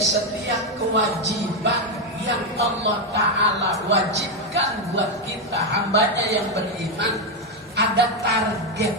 setiap kewajiban yang Allah Ta'ala wajibkan buat kita hambanya yang beriman, ada target,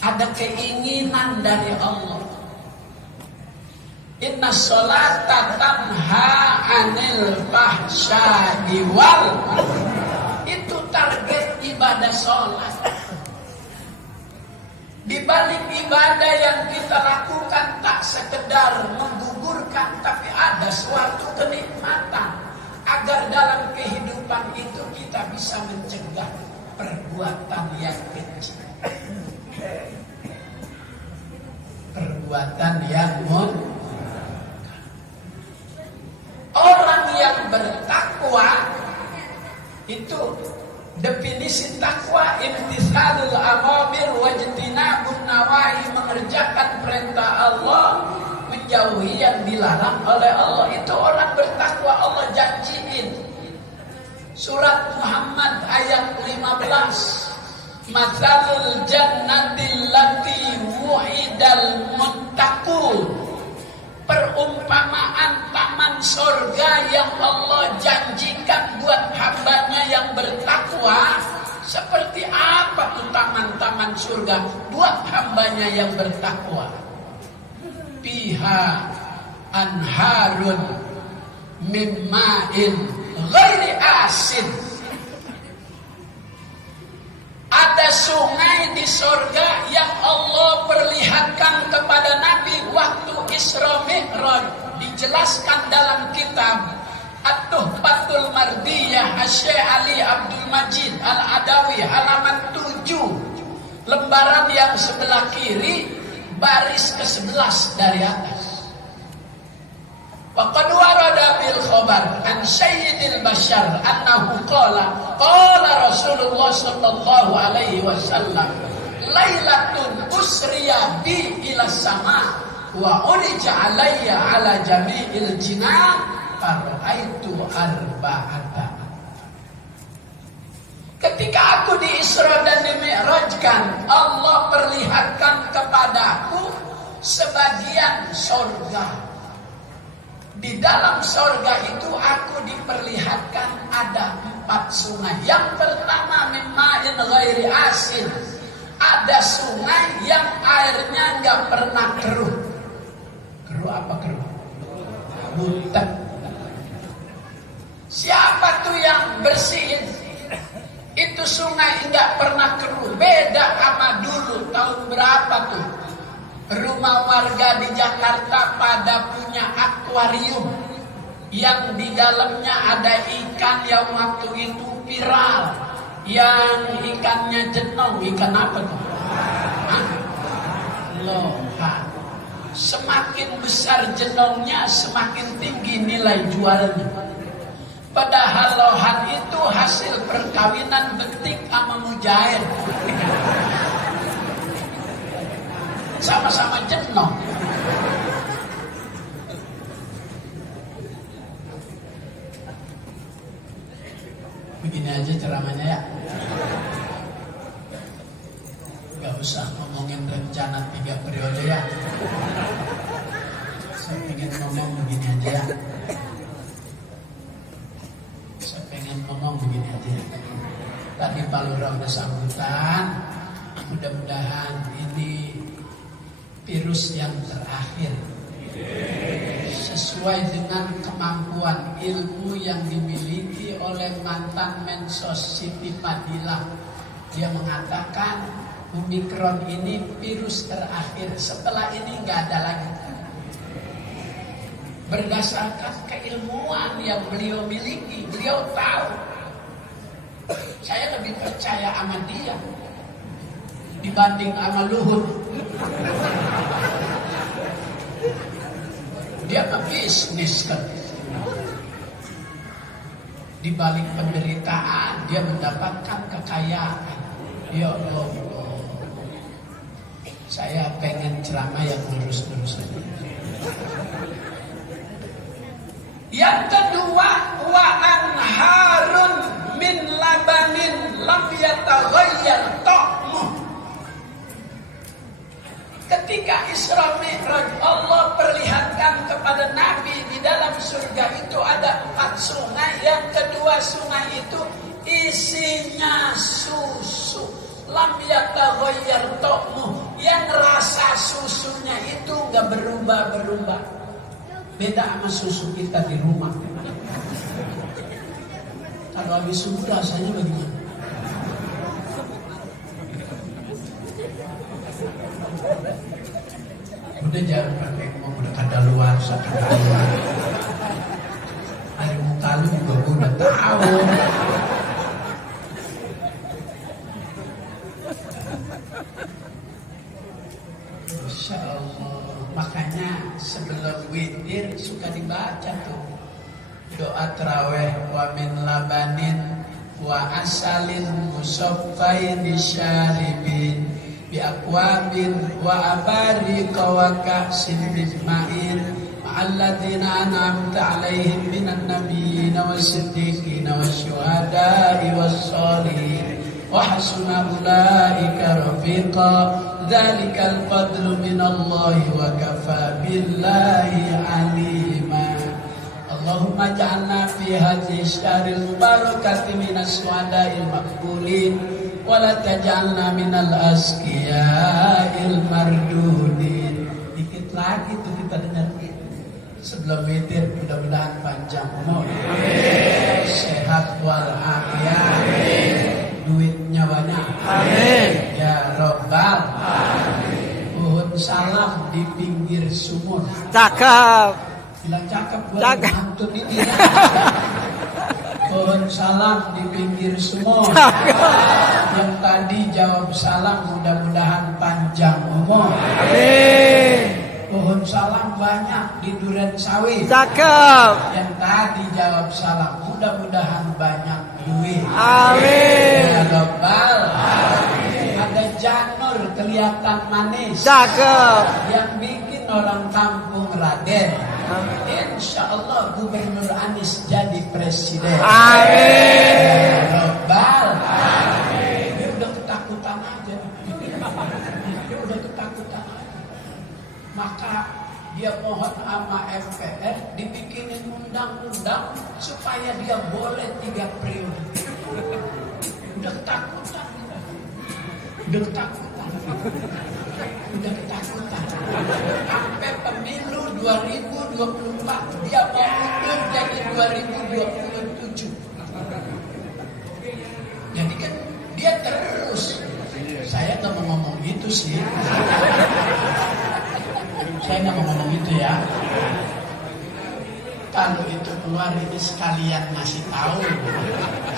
ada keinginan dari Allah. Inna sholata tanha anil fahsya'i wal, itu target ibadah sholat. Di balik ibadah yang kita lakukan tak sekedar menggugurkan, tapi ada suatu kenikmatan agar dalam kehidupan itu kita bisa mencegah perbuatan yang kecil, perbuatan yang munkar. Orang yang bertakwa itu definisi takwa, imtithalul awamir wajtinabun nawahi, mengerjakan perintah Allah, menjauhi yang dilarang oleh Allah. Itu orang bertakwa. Allah janjiin surat Muhammad ayat 15, matsalul jannatil lati wu'idal muttaqun, perumpamaan taman surga yang Allah janjikan buat hambanya yang bertakwa. Seperti apa tuh taman-taman surga buat hambanya yang bertakwa? Fiha anharun min ma'in ghairi asin, ada sungai di surga yang Allah perlihatkan kepada Nabi waktu Isra Mi'raj. Dijelaskan dalam kitab At-Tuhfatul Mardiyah Syekh Ali Abdul Majid Al-Adawi halaman 7, lembaran yang sebelah kiri, baris ke-11 dari atas. Waqad warada bil khabar an sayyidil bashar annahu qala Rasulullah sallallahu alaihi wasallam, lailatun usriya bi ila sama wa urija alayya ala jami'il jinan faraitu arba'ata. Ketika aku di Isra dan di Mi'rajkan, Allah perlihatkan kepadaku sebagian surga. Di dalam surga itu aku diperlihatkan ada 4 sungai. Yang pertama mimma'in ghairi asin, ada sungai yang airnya nggak pernah keruh. Keruh apa keruh? Muntah. Siapa tuh yang bersihin? Itu sungai nggak pernah keruh. Beda sama dulu tahun berapa tuh? Rumah warga di Jakarta pada punya akuarium yang di dalamnya ada ikan yang waktu itu viral, yang ikannya jenong. Ikan apa tuh? Lohan. Semakin besar jenongnya, semakin tinggi nilai jualnya. Padahal lohan itu hasil perkawinan betik sama mujair. Sama-sama jenong. Begini aja ceramahnya ya. Gak usah ngomongin rencana 3 periode ya. Saya pengen ngomong begini aja ya. Saya pengen ngomong begini aja. Tadi Pak Lurah udah sambutan. Mudah-mudahan ini virus yang terakhir, sesuai dengan kemampuan ilmu yang dimiliki oleh mantan Mensos Siti Fadilah. Dia mengatakan Omikron ini virus terakhir, setelah ini nggak ada lagi. Berdasarkan keilmuan yang beliau miliki, beliau tahu. Saya lebih percaya sama dia dibanding sama Luhut. Dia pebisnis kan. Di balik penderitaan dia mendapatkan kekayaan. Ya Allah. Saya pengen ceramah yang lurus-lurus aja. Yang kedua, wa anharun min labanin lam yataghayyar ta'muh. Ketika Isra Mi'raj, Allah perlihatkan kepada surga itu ada 4 sungai. Yang kedua sungai itu isinya susu. Lam yataghayyar ta'muh, yang rasa susunya itu nggak berubah-berubah. Beda sama susu kita di rumah. Kalau habis subuh rasanya bagaimana? Udah jangan pakai ngomong udah kadaluar, sakadaluar. Air muka lu juga gue udah tahu. Masya Allah. Makanya sebelum witir suka dibaca tuh doa taraweh, wa min labanin wa asalin musaffain syaribin bi aqwabin wa abarika wa ka'sin min ma'in ma'alladina an'amta 'alaihim minan nabiyyin was-siddiqin wasyuhada'i was-shalihin wa hasuna ulaika rafiqa dzalikal fadlu minallahi wa kafa billahi 'alima. Allahumma ja'alna fi hadhihi syahril mubarakati minas syuhada'il maqbulin wa la taj'alna minal asqiya'il mardudin. Dikit lagi tuh kita dengar sebelum witir, mudah-mudahan panjang umur, sehat walafiat, duitnya banyak, amin ya robbal alamin. Mohon salam di pinggir sumur. Cakep. Bilang cakep buat mantun ini. Mohon salam di pinggir sumur. Yang tadi jawab salam mudah-mudahan panjang umur. Amin. Pohon salam banyak di Duren Sawit. Cakep. Yang tadi jawab salam mudah-mudahan banyak duit. Amin. Ya Rabbal alamin. Ada janur kelihatan manis. Cakep. Yang bikin orang kampung Raden. Insya Allah Gubernur Anies jadi presiden. Amin. Ya Rabbal alamin. Dia udah ketakutan aja. Dia udah ketakutan aja. Maka dia mohon sama MPR dibikinin undang-undang supaya dia boleh 3 periode. Udah ketakutan. Udah ketakutan. Udah ketakutan. Sampai pemilu 2024 dia mau mundur jadi 2027. Jadi kan dia terus. Saya nggak mau ngomong itu sih. Saya nggak mau ngomong itu ya. Kalau itu keluar ini sekalian ngasih tahu,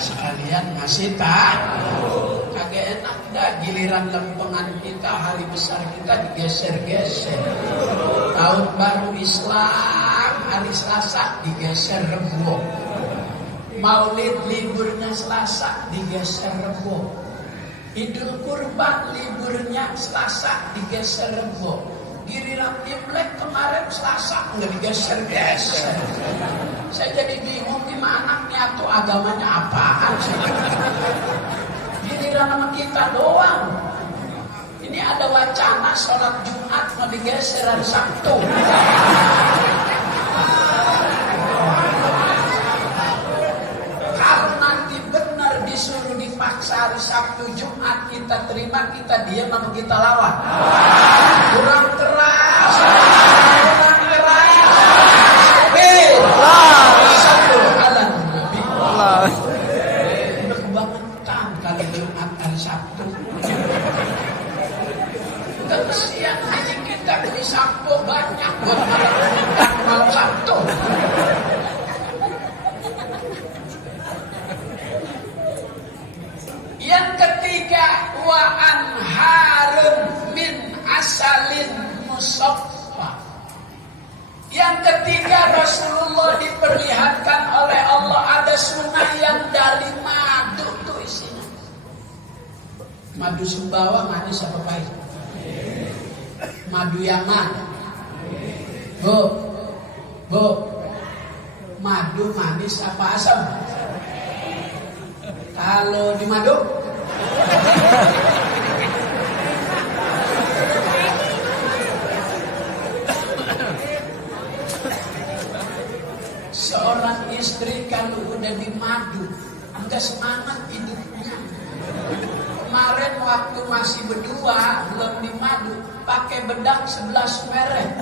sekalian ngasih tahu. Kagak enak dah giliran lempengan kita, hari besar kita digeser-geser. Tahun baru Islam hari Selasa digeser Rebo. Maulid liburnya Selasa digeser Rebo. Idul Kurban liburnya Selasa digeser Rebo. Giliran Imlek kemarin Selasa nggak digeser-geser. Saya jadi bingung gimana anaknya tuh agamanya apaan sih. Giliran sama kita doang. Ini ada wacana sholat Jumat mau digeser hari Sabtu. Kalau nanti benar disuruh dipaksa hari Sabtu Jumat kita terima, kita diam atau kita lawan? Kurang keras. Kurang keras. Satu alam lebih. Udah kebangetan kali Jumat hari Sabtu. Udah kesian aja kita beli Sabtu banyak buat malam Sabtu. Yang ketiga, wa anharun min asalin musaffa. Yang ketiga, Rasulullah diperlihatkan oleh Allah ada sungai yang dari madu tuh isinya. Madu Sumbawa manis apa pahit? Madu yang mana? Bu, madu manis apa asam? Kalau di madu udah semangat hidupnya. Kemarin waktu masih berdua, belum di Madu, pakai bedak 11 merek.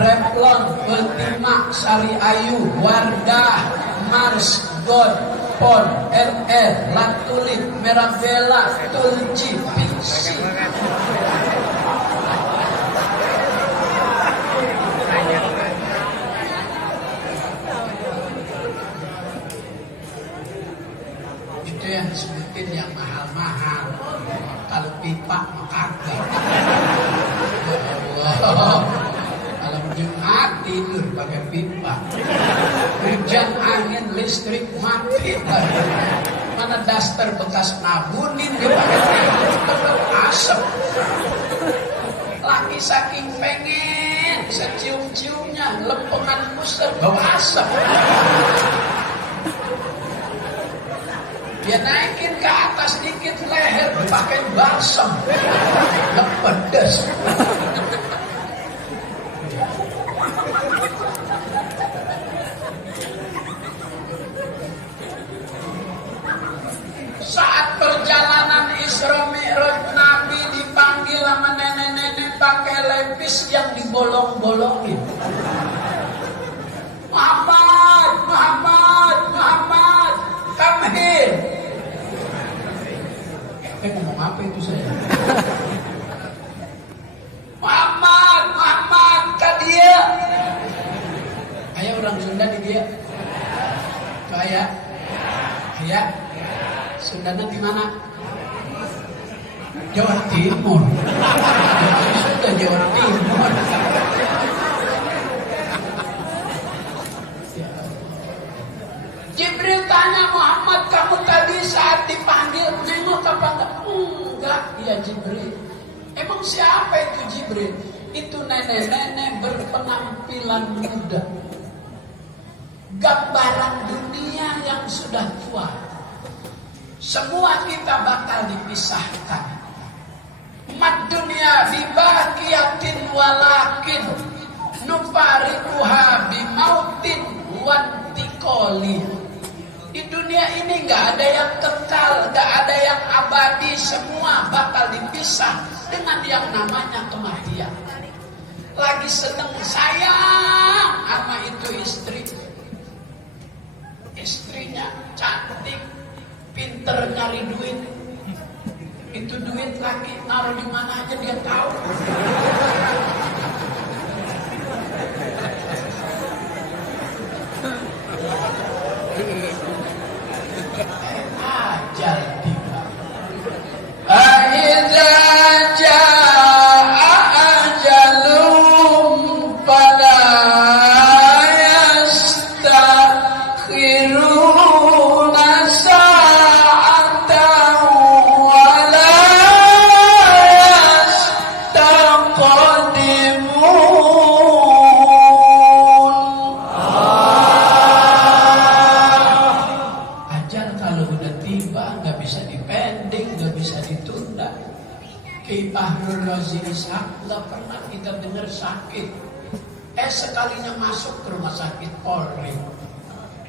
Revlon, Ultima, Sari Ayu, Wardah, Mars, Gold, Pon, RR, Latulip, Merabella, Tulci, Pixi. Itu yang disebutin yang mahal-mahal. Kalau pipa mah kagak. Ya Allah. Malam Jumat tidur pakai pipa. Hujan angin listrik mati. Mana daster bekas nabunin dia pakai pipa. Asap. Laki saking pengen secium-ciumnya lempengan pusat bau asap. Dia naikin ke atas dikit leher dipakai balsam. Pedes. Saat perjalanan Isra Mi'raj Nabi dipanggil sama nenek-nenek pakai lepis yang dibolong-bolongin. Muhammad, Muhammad, Muhammad, come here. Ngomong apa itu saya? Muhammad, Muhammad, ke dia. Ayah orang Sunda di dia. Ayah, ayah. Sundanya di mana? Jawa Timur. Sudah Jawa Timur. Jibril tanya Muhammad, kamu tadi saat dipanggil nengok apa enggak? Enggak, ya Jibril. Emang siapa itu Jibril? Itu nenek-nenek berpenampilan muda. Gambaran dunia yang sudah tua. Semua kita bakal dipisahkan. Mad dunia bibaqiyatin walakin nufarikuha bimautin wantiqoli. Di dunia ini nggak ada yang kekal, nggak ada yang abadi, semua bakal dipisah dengan yang namanya kematian. Lagi seneng sayang sama itu istri, istrinya cantik, pinter nyari duit. Itu duit lagi naruh di mana aja dia tahu. Ajal tiba. Aidza jaa ajalum fala yastakhiruna sa'atan wala yastaqdimun. Ajal kalau udah tiba nggak bisa dipending, nggak bisa ditunda. Ki Bahrul Razi nggak pernah kita dengar sakit. Sekalinya masuk ke rumah sakit Polri.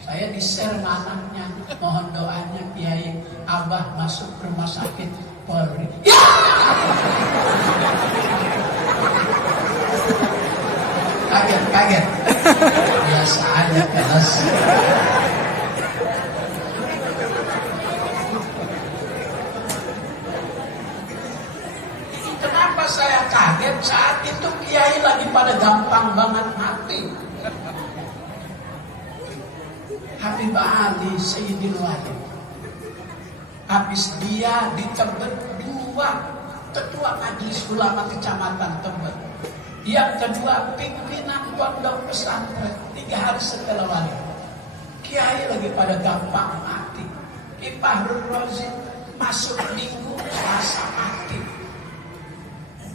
Saya di-share anaknya, mohon doanya Kiai Abah masuk ke rumah sakit Polri. Ya! Kaget. Biasa aja kelas. Kenapa saya kaget? Saat itu kiai lagi pada gampang banget mati. Habib Ali Sayyidil Wali. Habis dia ditebet 2 ketua majelis ulama kecamatan Tebet. Yang kedua pimpinan pondok pesantren. 3 hari setelah wali. Kiai lagi pada gampang mati. Ki Bahrul Razi masuk minggu Selasa mati.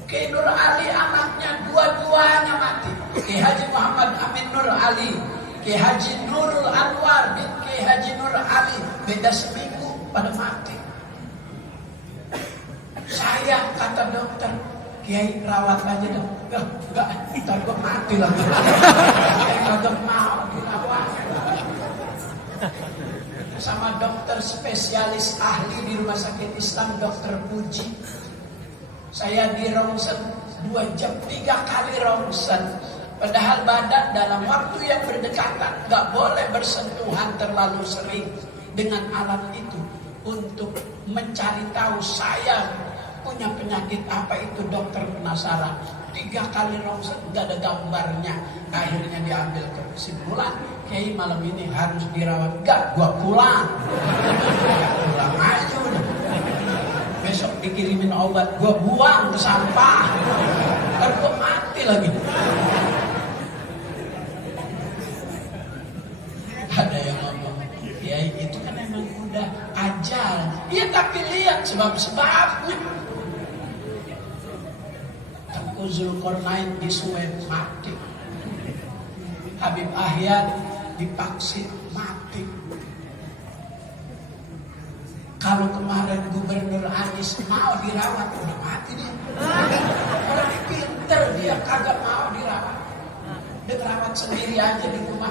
Ki Nur Ali anaknya 2-duanya mati. Ki Haji Muhammad Amin Nur Ali, Ki Haji Nurul Anwar bin Ki Haji Nur Ali, beda seminggu pada mati. Saya kata dokter, Kiai rawat aja dong. Enggak, ntar gue mati lagi. Kagak mau dirawat. sama dokter spesialis ahli di Rumah Sakit Islam Dr. Puji. Saya di rongsen 2 jam 3 kali rongsen. Padahal badan dalam waktu yang berdekatan gak boleh bersentuhan terlalu sering dengan alat itu. Untuk mencari tahu saya punya penyakit apa itu, dokter penasaran. 3 kali rongsen gak ada gambarnya. Akhirnya diambil kesimpulan, Kiai malam ini harus dirawat. Gak, gua pulang. Pulang aja udah. Besok dikirimin obat, gua buang ke sampah. Kan gua mati lagi. Ada yang ngomong, Kiai itu kan emang udah ajal. Ya tapi lihat sebab-sebabnya. Tengku Zulkarnain disuweb mati. Habib Ahyad dipaksin mati. Kalau kemarin Gubernur Anies mau dirawat, udah mati dia. Orang pinter, dia kagak mau dirawat. Dia terawat sendiri aja di rumah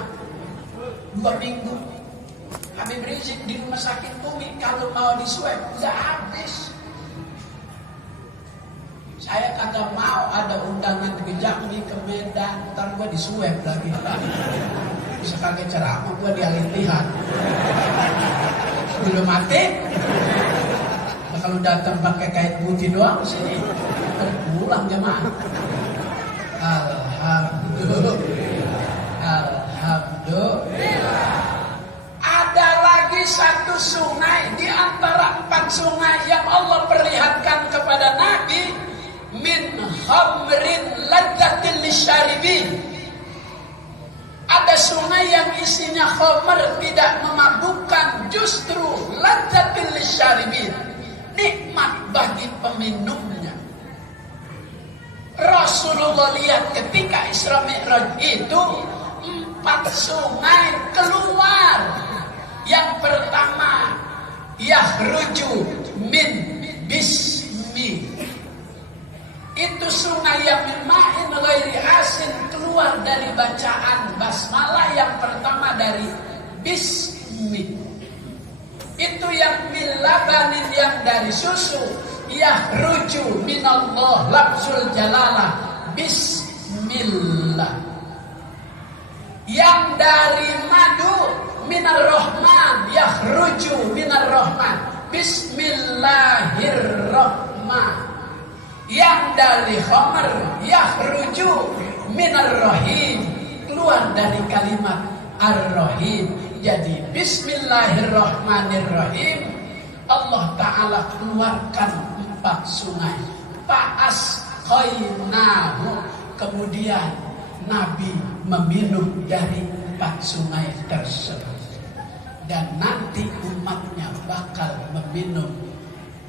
2 minggu. Habib Rizik di Rumah Sakit Umi, kalau mau disuap udah habis. Saya kagak mau ada undangan ke Jambi, ke Medan, ntar gua disuap lagi. Bisa kagak ceramah, gua dialih-lihat. Belum mati. Nah, kalau datang pakai kait putih doang sini, pulang jemaah. Alhamdulillah. Ada lagi 1 sungai di antara 4 sungai yang Allah perlihatkan kepada Nabi. Min khamrin ladzatil lisyaribin. Ada sungai yang isinya khamr, tidak memabukkan, justru ladzatil lisyaribin, nikmat bagi peminumnya. Rasulullah lihat ketika Isra Mi'raj itu 4 sungai keluar. Yang pertama, yakhruju min bismi. Itu sungai yang min ma'in ghairi asin, keluar dari bacaan basmalah. Yang pertama dari bismi. Itu yang min labanin, yang dari susu. Yakhruju minallah, lafzul jalalah, bismillah. Yang dari madu, minar rahman, yakhruju minar rahman, bismillahirrahman. Yang dari khamr, yakhruju minar rahim, keluar dari kalimat ar-rahim. Jadi bismillahirrahmanirrahim, Allah Ta'ala keluarkan 4 sungai. Fa'as khainahu, kemudian Nabi meminum dari 4 sungai tersebut. Dan nanti umatnya bakal meminum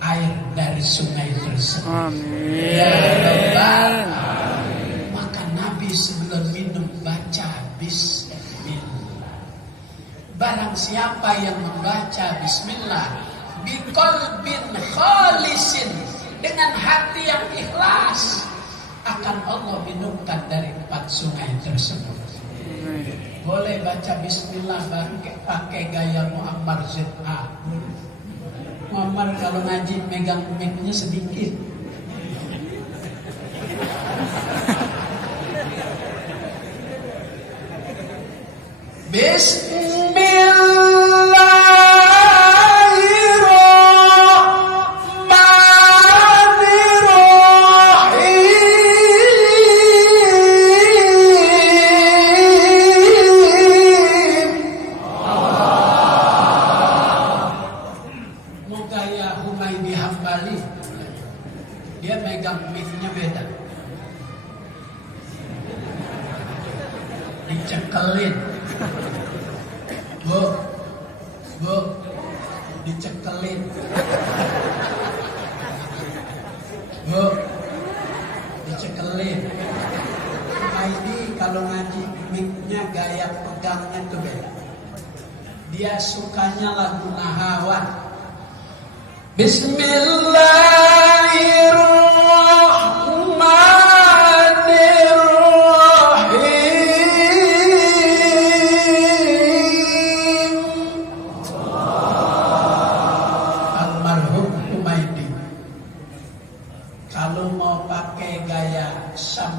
air dari sungai tersebut. Amin. Ya Rabbal. Maka Nabi sebelum minum baca bismillah. Barang siapa yang membaca bismillah biqalbin khalisin, dengan hati yang ikhlas, akan Allah minumkan dari 4 sungai tersebut. Boleh baca bismillah baru pakai gaya Muammar ZA. Muammar kalau ngaji megang mic-nya sedikit. Dia megang mic-nya beda. Dicekelin. Bu, dicekelin. Bu, dicekelin. Nah ini kalau ngaji mic-nya gaya pegangnya tuh beda. Dia sukanya lagu Nahawan. Bismillahirrahmanirrahim.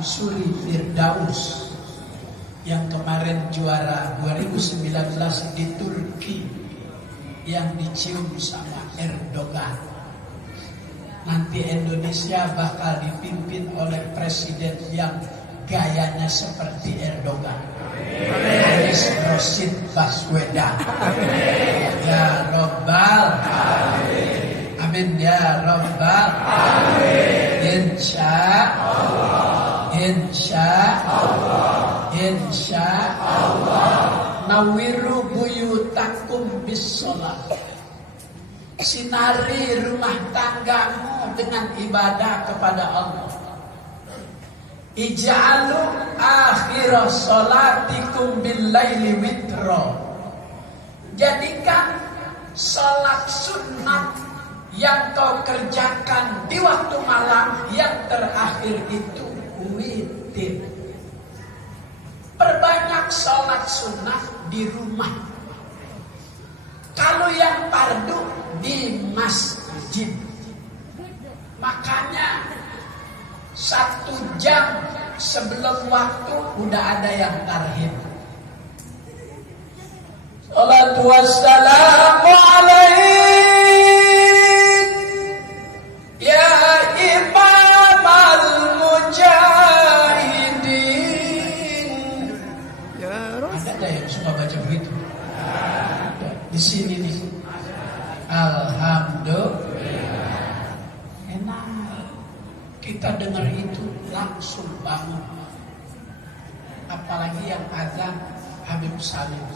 Suri Firdaus yang kemarin juara 2019 di Turki yang dicium sama Erdogan. Nanti Indonesia bakal dipimpin oleh presiden yang gayanya seperti Erdogan. Anies Rashid Baswedan. Ya Rabbal. Amin ya Rabbal. Insya Allah. Nawiru buyutakum bis-sholat. Sinari rumah tanggamu dengan ibadah kepada Allah. Ij'alu akhira sholatikum bil-laili witra. Jadikan salat sunat yang kau kerjakan di waktu malam yang terakhir itu witir. Perbanyak salat sunat di rumah. Kalau yang fardu di masjid. Makanya 1 jam sebelum waktu udah ada yang tarhib. Salatu wassalamu alaik ya imam al-mujahidin. Ada yang suka baca begitu? Di sini nih. Alhamdulillah. Enak. Kita dengar itu langsung bangun. Apalagi yang azan Habib Salim.